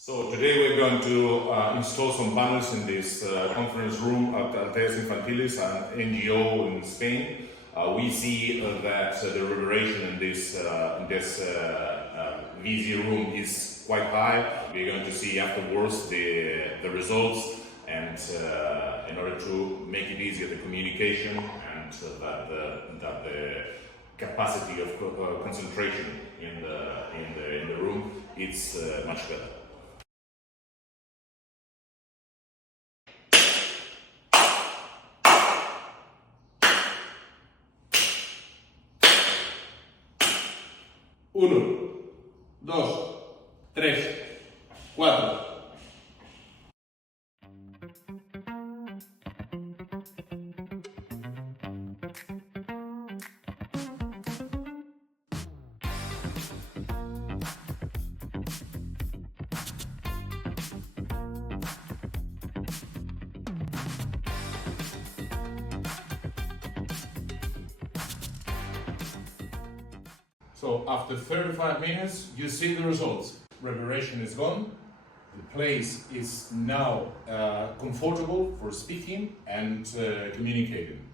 So today we're going to install some panels in this conference room at Aldeas Infantiles, an NGO in Spain. We see that the reverberation in this VZ room is quite high. We're going to see afterwards the results, and in order to make it easier, the communication and that the capacity of concentration in the room it's much better. Uno, dos, tres, cuatro. So after 35 minutes, you see the results. Reverberation is gone. The place is now comfortable for speaking and communicating.